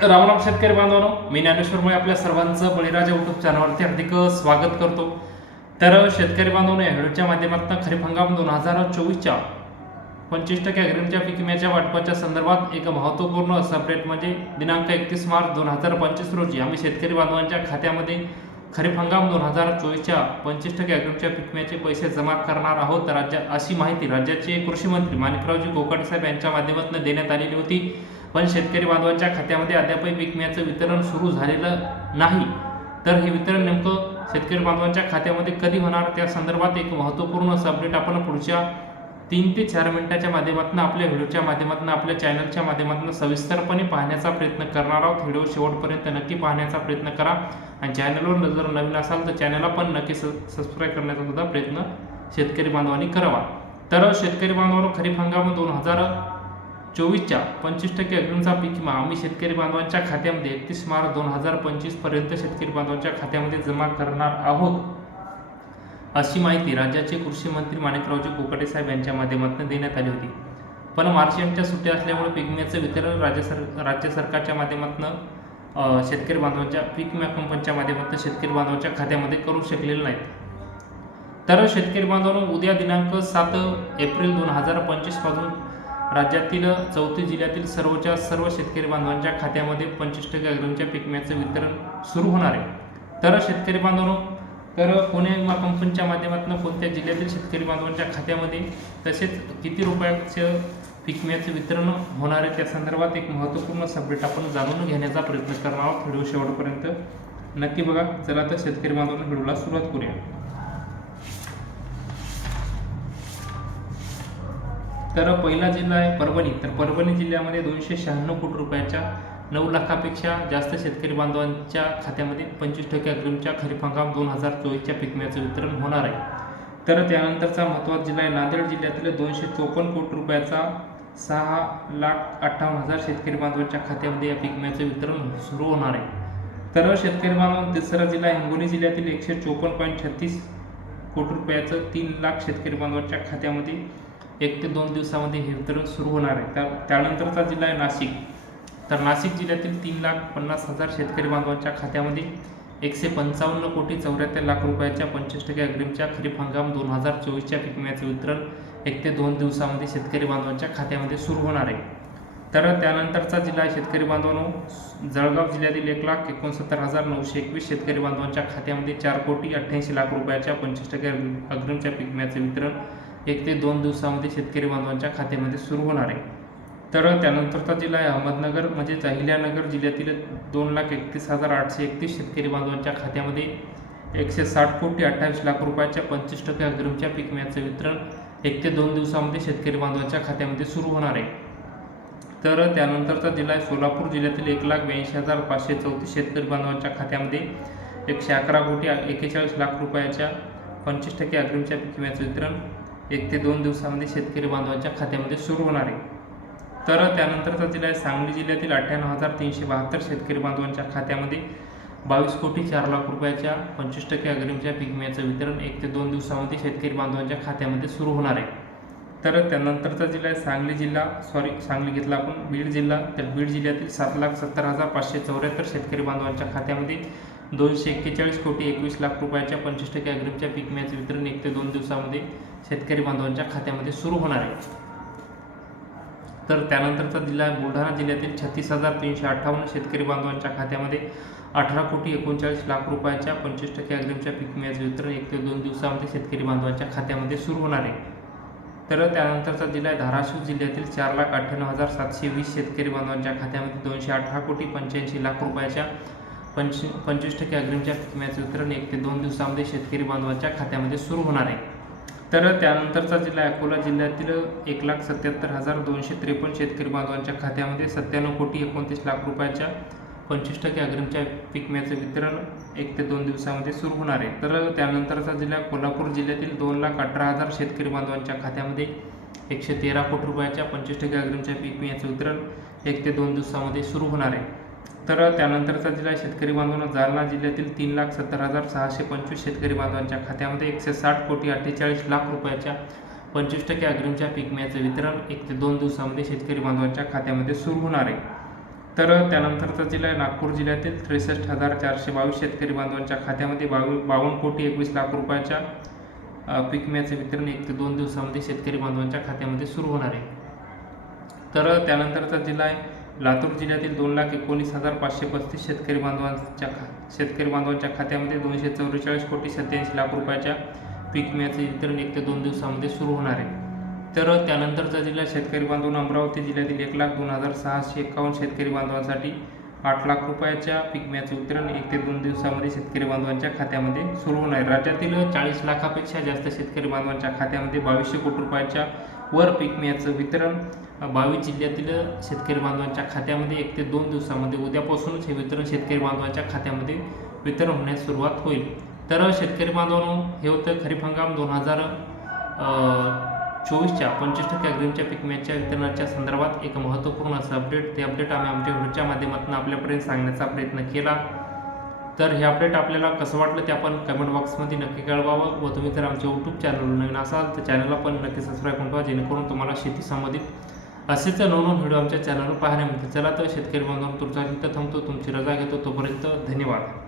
रामराम शेतकरी बांधवांनो मी ज्ञानेश्वरमुळे आपल्या सर्वांचं बळीराजा युट्यूब चॅनलवरती हार्दिक स्वागत करतो. तर शेतकरी बांधवांनो या व्हिडिओच्या माध्यमातून खरीप हंगाम दोन हजार चोवीसच्या पंचवीस टक्के अग्रिमच्या पीक विम्याच्या वाटपाच्या संदर्भात एक महत्त्वपूर्ण असं अपडेट म्हणजे दिनांक एकतीस मार्च दोन हजार पंचवीस रोजी आम्ही शेतकरी बांधवांच्या खात्यामध्ये खरीप हंगाम दोन हजार चोवीसच्या पंचवीस टक्के अग्रिमच्या पीक विम्याचे पैसे जमा करणार आहोत. तर अशी माहिती राज्याचे कृषी मंत्री माणिकरावजी कोकाटे साहेब यांच्या माध्यमातून देण्यात आलेली होती. पण शेतकरी बांधवांच्या खात्यामध्ये अद्यापही पीक विम्याचं वितरण सुरू झालेलं नाही. तर हे वितरण नेमकं शेतकरी बांधवांच्या खात्यामध्ये कधी होणार? त्या संदर्भात एक महत्त्वपूर्ण असं अपडेट आपण पुढच्या तीन ते चार मिनिटाच्या माध्यमातून आपल्या व्हिडिओच्या माध्यमातून आपल्या चॅनलच्या माध्यमातून सविस्तरपणे पाहण्याचा प्रयत्न करणार आहोत. व्हिडिओ शेवटपर्यंत नक्की पाहण्याचा प्रयत्न करा. आणि चॅनलवर जर नवीन असाल तर चॅनलला पण नक्की सबस्क्राईब करण्याचा सुद्धा प्रयत्न शेतकरी बांधवांनी करावा. तर शेतकरी बांधवांनो खरीप हंगाम दोन हजार चोवीसच्या पंचवीस टक्के अग्रिमचा पीक विमा आम्ही शेतकरी बांधवांच्या खात्यामध्ये एकतीस मार्च दोन हजार पंचवीसपर्यंत शेतकरी बांधवांच्या खात्यामध्ये जमा करणार आहोत. अशी माहिती राज्याचे कृषी मंत्री माणिकरावजी कोकाटे साहेब यांच्या माध्यमातून देण्यात आली होती. पण मार्च एंडच्या सुट्ट्या असल्यामुळे पीक विम्याचं वितरण राज्य सर राज्य सरकारच्या माध्यमातून शेतकरी बांधवांच्या पीक विमा कंपनीच्या माध्यमातून शेतकरी बांधवांच्या खात्यामध्ये करू शकलेले नाहीत. तर शेतकरी बांधवांनो उद्या दिनांक सात एप्रिल दोन हजार पंचवीसपासून राज्यातील चौथी जिल्ह्यातील सर्वच्या सर्व शेतकरी बांधवांच्या खात्यामध्ये पंचवीस टक्के अग्रमच्या पिकम्याचं वितरण सुरू होणार आहे. तर शेतकरी बांधवांनो तर पुणे विमा कंपनीच्या माध्यमातून कोणत्या जिल्ह्यातील शेतकरी बांधवांच्या खात्यामध्ये तसेच किती रुपयाचं पिकम्याचं वितरण होणार आहे त्या संदर्भात एक महत्त्वपूर्ण सबमिट आपण जाणून घेण्याचा प्रयत्न करणार आहोत. व्हिडिओ शेवटपर्यंत नक्की बघा. चला तर शेतकरी बांधवांना व्हिडिओला सुरुवात करूया. तर पहिला जिल्हा आहे परभणी. तर परभणी जिल्ह्यामध्ये दोनशे शहाण्णव कोटी रुपयाच्या नऊ लाखापेक्षा जास्त शेतकरी बांधवांच्या खात्यामध्ये पंचवीस टक्के अग्रिमच्या खरीप हंगाम दोन हजार चोवीसच्या पिकम्याचं वितरण होणार आहे. तर त्यानंतरचा महत्त्वाचा जिल्हा आहे नांदेड जिल्ह्यातील दोनशे चोपन्न कोटी रुपयाचा सहा लाख अठ्ठावन्न हजार शेतकरी बांधवांच्या खात्यामध्ये या पिकम्याचं वितरण सुरू होणार आहे. तर शेतकरी बांधव तिसरा जिल्हा आहे हिंगोली जिल्ह्यातील एकशे चोपन्न पॉईंट छत्तीस कोटी रुपयाचं तीन लाख शेतकरी बांधवांच्या खात्यामध्ये एक ते दोन दिवसामध्ये हे वितरण सुरू होणार आहे. त्या त्यानंतरचा जिल्हा आहे नाशिक. तर नाशिक जिल्ह्यातील तीन लाख पन्नास हजार शेतकरी बांधवांच्या खात्यामध्ये एकशे पंचावन्न कोटी चौऱ्याहत्तर लाख रुपयाच्या पंचवीस टक्के अग्रिमच्या खरीप हंगाम दोन हजार चोवीसच्या पीक विम्याचे वितरण एक ते दोन दिवसामध्ये शेतकरी बांधवांच्या खात्यामध्ये सुरू होणार आहे. तर त्यानंतरचा जिल्हा आहे शेतकरी बांधवांनो जळगाव जिल्ह्यातील एक लाख एकोणसत्तर हजार नऊशे एकवीस शेतकरी बांधवांच्या खात्यामध्ये चार कोटी अठ्ठ्याऐंशी लाख रुपयाच्या पंचवीस टक्के अग्रिमच्या पीक विम्याचे वितरण एक ते दोन दिवसामध्ये शेतकरी बांधवांच्या खात्यामध्ये सुरू होणार आहे. तर त्यानंतरचा जिल्हा आहे अहमदनगर म्हणजे अहिल्यानगर जिल्ह्यातील दोन लाख एकतीस हजार आठशे एकतीस शेतकरी बांधवांच्या खात्यामध्ये एकशे साठ कोटी अठ्ठावीस लाख रुपयाच्या पंचवीस टक्के अग्रिमच्या पीक विम्याचं वितरण एक ते दोन दिवसामध्ये शेतकरी बांधवांच्या खात्यामध्ये सुरू होणार आहे. तर त्यानंतरचा जिल्हा आहे सोलापूर जिल्ह्यातील एक लाख ब्याऐंशी हजार पाचशे चौतीस शेतकरी बांधवांच्या खात्यामध्ये एकशे अकरा कोटी एक्केचाळीस लाख रुपयाच्या पंचवीस टक्के अग्रिमच्या पीक विम्याचं वितरण एक ते दोन दिवसामध्ये शेतकरी बांधवांच्या खात्यामध्ये सुरू होणार आहे. तर त्यानंतरचा जिल्हा आहे सांगली जिल्ह्यातील अठ्ठ्याण्णव हजार तीनशे बहात्तर शेतकरी बांधवांच्या खात्यामध्ये बावीस कोटी चार लाख रुपयाच्या पंचवीस टक्के अग्रिमच्या पीक विम्याचं वितरण एक ते दोन दिवसामध्ये शेतकरी बांधवांच्या खात्यामध्ये सुरू होणार आहे. तर त्यानंतरचा जिल्हा आहे सांगली जिल्हा सॉरी सांगली घेतला आपण. बीड जिल्हा तर बीड जिल्ह्यातील सात लाख सत्तर हजार पाचशे चौऱ्याहत्तर शेतकरी बांधवांच्या खात्यामध्ये दोनशे एक्केचाळीस कोटी एकवीस लाख रुपयाच्या पंचवीस टक्के अग्रिमच्या पीक विम्याचं वितरण एक ते दोन दिवसामध्ये शेतकरी बांधवांच्या खात्यामध्ये सुरू होणार आहे. तर त्यानंतरचा जिल्हा आहे बुलढाणा जिल्ह्यातील छत्तीस हजार तीनशे अठ्ठावन्न शेतकरी बांधवांच्या खात्यामध्ये अठरा कोटी एकोणचाळीस लाख रुपयाच्या पंचवीस टक्के अग्रिमच्या पीक विम्याचं वितरण एक ते दोन दिवसामध्ये शेतकरी बांधवांच्या खात्यामध्ये सुरू होणार आहे. तर त्यानंतरचा जिल्हा आहे धाराशिव जिल्ह्यातील चार लाख अठ्ठ्याण्णव हजार सातशे वीस शेतकरी बांधवांच्या खात्यामध्ये दोनशे अठरा कोटी पंच्याऐंशी लाख रुपयाच्या पंच पंचवीस टक्के अग्रिमच्या पीक विम्याचं वितरण एक ते दोन दिवसामध्ये शेतकरी बांधवांच्या खात्यामध्ये सुरू होणार आहे. तर त्यानंतरचा जिल्हा अकोला जिल्ह्यातील एक लाख सत्याहत्तर हजार दोनशे त्रेपन्न शेतकरी बांधवांच्या खात्यामध्ये सत्त्याण्णव कोटी एकोणतीस लाख रुपयाच्या पंचवीस टक्के अग्रिमच्या पिकम्याचे वितरण एक ते दोन दिवसामध्ये सुरू होणार आहे. तर त्यानंतरचा जिल्हा कोल्हापूर जिल्ह्यातील दोन लाख अठरा हजार शेतकरी बांधवांच्या खात्यामध्ये एकशे तेरा कोटी रुपयाच्या पंचवीस टक्के अग्रिमच्या पीक वितरण एक ते दोन दिवसामध्ये सुरू होणार आहे. तर त्यानंतरचा जिल्हा शेतकरी बांधवांना जालना जिल्ह्यातील तीन लाख सत्तर हजार सहाशे पंचवीस शेतकरी बांधवांच्या खात्यामध्ये एकशे साठ कोटी अठ्ठेचाळीस लाख रुपयाच्या पंचवीस टक्के अग्रिमच्या पीक वितरण एक ते दोन दिवसामध्ये शेतकरी बांधवांच्या खात्यामध्ये सुरू होणार आहे. तर त्यानंतरचा जिल्हा आहे नागपूर जिल्ह्यातील त्रेसष्ट हजार चारशे बावीस शेतकरी बांधवांच्या खात्यामध्ये बावी बावन्न कोटी एकवीस लाख रुपयाच्या अ, पीक विम्याचे वितरण एक ते दोन दिवसामध्ये शेतकरी बांधवांच्या खात्यामध्ये सुरू होणार आहे. तर त्यानंतरचा जिल्हा आहे लातूर जिल्ह्यातील दोन लाख एकोणीस हजार पाचशे पस्तीस शेतकरी बांधवांच्या खा शेतकरी बांधवांच्या खात्यामध्ये दोनशे चौवेचाळीस कोटी सत्याऐंशी लाख रुपयाच्या पीक विम्याचे वितरण एक ते दोन दिवसामध्ये सुरू होणार आहे. तर त्यानंतरचा जिल्हा शेतकरी बांधव अमरावती जिल्ह्यातील एक लाख दोन हजार सहाशे एकावन्न शेतकरी बांधवांसाठी आठ लाख रुपयाच्या पीक विम्याचे वितरण एक ते दोन दिवसामध्ये शेतकरी बांधवांच्या खात्यामध्ये सुरू होणार आहे. राज्यातील चाळीस लाखापेक्षा जास्त शेतकरी बांधवांच्या खात्यामध्ये बावीसशे कोटी रुपयाच्या वर पीक विम्याचं वितरण बावीस जिल्ह्यातील शेतकरी बांधवांच्या खात्यामध्ये एक ते दोन दिवसामध्ये उद्यापासूनच हे वितरण शेतकरी बांधवांच्या खात्यामध्ये वितरण होण्यास सुरुवात होईल. तर शेतकरी बांधवांनो हे होतं खरीप हंगाम दोन हजार चोवीसच्या पंचवीस टक्के अग्रिमच्या पीक वितरणाच्या संदर्भात एक महत्त्वपूर्ण असं अपडेट ते अपडेट आम्ही आमच्या व्हिडिओच्या माध्यमातून आपल्यापर्यंत सांगण्याचा प्रयत्न केला. तर हे अपडेट आपल्याला कसं वाटलं ते आपण कमेंट बॉक्समध्ये नक्की कळवावं व तुम्ही जर आमच्या यूट्यूब चॅनल नवीन असाल तर चॅनलला पण नक्की सबस्क्राईब करून ठेवा जेणेकरून तुम्हाला शेती संबंधित असेच नऊ व्हिडिओ आमच्या चॅनलवर पाहायला मिळतील चला तर शेतकरी बांधव तुमचा इथं थांबतो. तुमची रजा घेतो. तोपर्यंत धन्यवाद.